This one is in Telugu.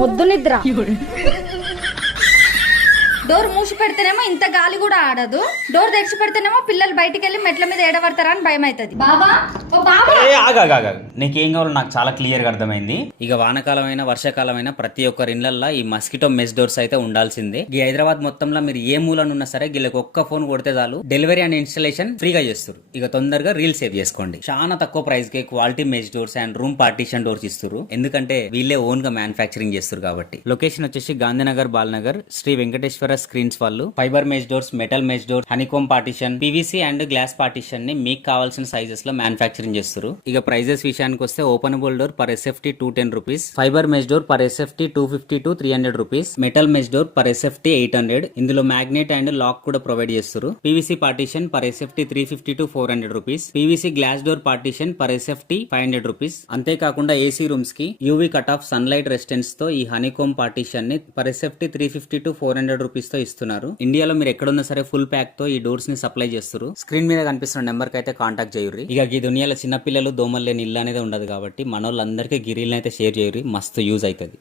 మొద్దు నిద్ర. డోర్ మూసి పెడితేనేమో ఇంత గాలి కూడా ఆడదు, డోర్ తెరిచి పెడితేనేమో పిల్లలు బయటికి వెళ్ళి మెట్ల మీద ఏడబడతారా అని భయం అవుతుంది. బాబా ఓ బాబా, నీకేం కావాలో నాకు చాలా క్లియర్ గా అర్థమైంది. ఇక వానకాలమైన వర్షాకాలమైన ప్రతి ఒక్కరి ఇళ్లల్లో ఈ మస్కిటో మెష్ డోర్స్ అయితే ఉండాల్సిందే. ఈ హైదరాబాద్ మొత్తంలో మీరు ఏ మూలనున్నా సరే వీళ్ళకి ఒక్క ఫోన్ కొడితే చాలు డెలివరీ అండ్ ఇన్స్టాలేషన్ ఫ్రీగా చేస్తారు. ఇక తొందరగా రీల్ సేవ్ చేసుకోండి. చాలా తక్కువ ప్రైస్ కి quality mesh doors and room partition doors ఇస్తారు. ఎందుకంటే వీళ్ళే ఓన్ గా మ్యానుఫాక్చరింగ్ చేస్తారు కాబట్టి. లొకేషన్ వచ్చేసి గాంధీనగర్, బాలనగర్, శ్రీ వెంకటేశ్వర స్క్రీన్స్ వాళ్ళు fibre mesh doors, metal mesh doors, honeycomb partition, PVC and glass partition ని మీకు కావాల్సిన సైజెస్ లో మ్యానుఫాక్చరింగ్ చేస్తారు. ఇక ప్రైజెస్ విషయానికి వస్తే openable door per SFT 210 rupees, fibre mesh door per SFT 250 to 300 rupees, metal mesh door per SFT 800. ఇందులో మ్యాగ్నెట్ అండ్ లాక్ కూడా ప్రొవైడ్ చేస్తారు. PVC partition per SFT 350 to 400 rupees, PVC glass door partition per SFT 500 rupees. అంతేకాకుండా ఏసీ రూమ్స్ కి UV cut off sunlight resistance తో ఈ హనీకోమ్ పార్టీషన్ ని పర్ ఎస్ఎఫ్టీ 350 to 400 రూపీస్ తో ఇస్తున్నారు. ఇండియాలో మీరు ఎక్కడున్నా సరే ఫుల్ ప్యాక్ తో ఈ డోర్స్ ని సప్లై చేస్తారు. స్క్రీన్ మీద కనిపిస్తున్న నెంబర్ కి అయితే కాంటాక్ట్ చేయరు. ఇక ఈ దునియాలో చిన్న పిల్లలు దోమలు లేని ఇల్లు అనేది ఉండదు కాబట్టి మనోళ్ళందరికీ గిరిల్ని అయితే షేర్ చేయరు, మస్తు యూజ్ అవుతుంది.